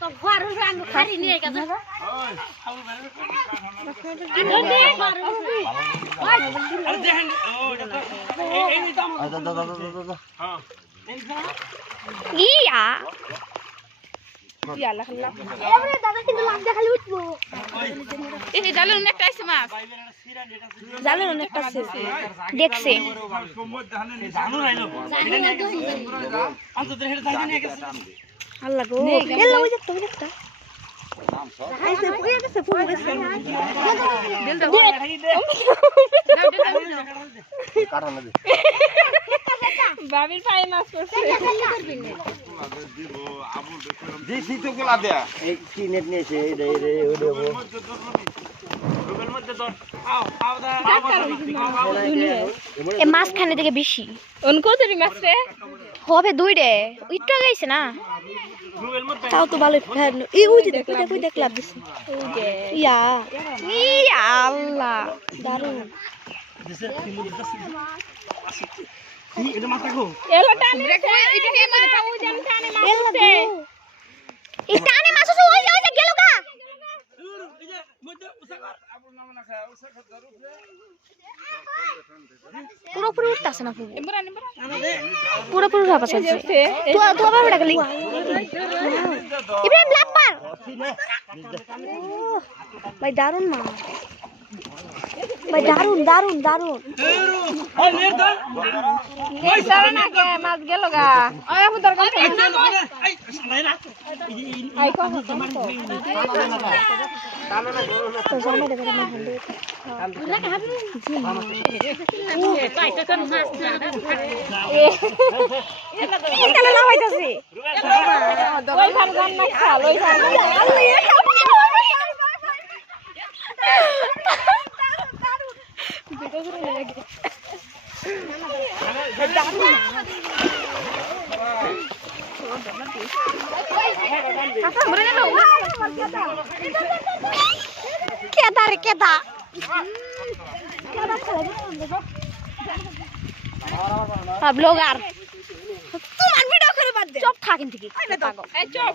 তো ঘর আমি খারি নিয়ে গেছে। ইয়া দাদা কিন্তু লাভ দেখালে উঠবো এই জালের অনেকটা আছে মাছ জালের অনেকটা আছে। দেখছে। আল্লাহ গো। এলো ওই দেখতে বাবির পায়ে মাছ পড়ছে দিছি তো গোলা দেয়া এই কি নেট নিয়েছে এই রে রে ও। এ মাছ খানে থেকে বেশি। হবে দুই রে। একটু গেছে না? তাও তো ভালো এই ওই যে দেখো দেখো দেখলাম দিছি। ইয়া। ইয়া আল্লাহ। এলো টানি এটা কে মানে পাউ জান টানে মাছ এই টানে মাছ আছে ওই যে ওই যে গেল কা পুরোপুরি উঠতেছে না পুরো। পুরোপুরি উঠা পাচ্ছে তো তো আবার বেটা গলি ইব্রাহিম লাভ পার ভাই দারুণ মা ভাই দারুণ দারুণ দারুণ মাছ গেল গা। ওই আপু তোর কাছে। আই কো তো জামাই দেবে না হলে। এখানে লাগাইতাছি ওই খান গান না খাল ওই খান কেদা রে কেদা ব্লগার তোমার ভিডিও করে বাদ দে চুপ থাকেন থেকে এই চুপ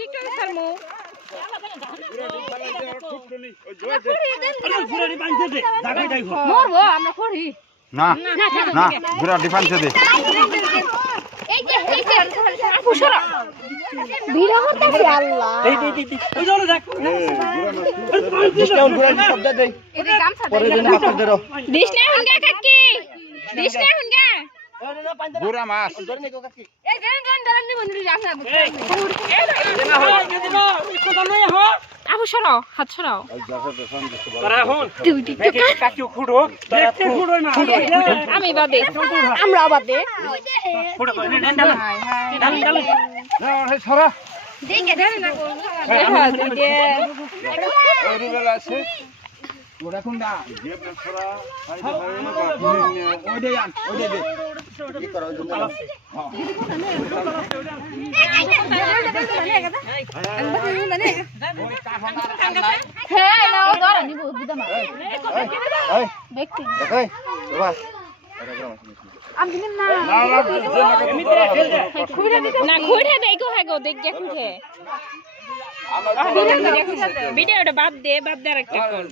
টিকটকে ছাড়মু মরবো আমরা করি না না ঘুরা ডিফান্সে দে এই যে এই যে আপু সরো ভিডিও করতেছি আল্লাহ ডিসকাউন্ট করে শব্দ দেই এটা গামছা পরে জন্য হাত ধরো দিস হুনগা কাকি দিস হুনগা ঘুরা মাছ ধরে নিকো কাকি এই দেন দেন দেন নি বন্ধু রাখা আপু সরো হাত সরাও আমি বাদে আমরা বাদে ছড়া দেখে দেন না বেলা আছে ওটা কোন না ছড়া ওইটাই আন ওইটাই দে কি করো ওই জন্য হ্যাঁ নাও ধরে নিব বুদামা এই দেখতে এই বাবা আমি না না না না খুঁড়ে দেই গো হ্যাঁ দেখ গে খুঁড়ে ভিডিওটা বাদ দে বাদ দে আর একটা কর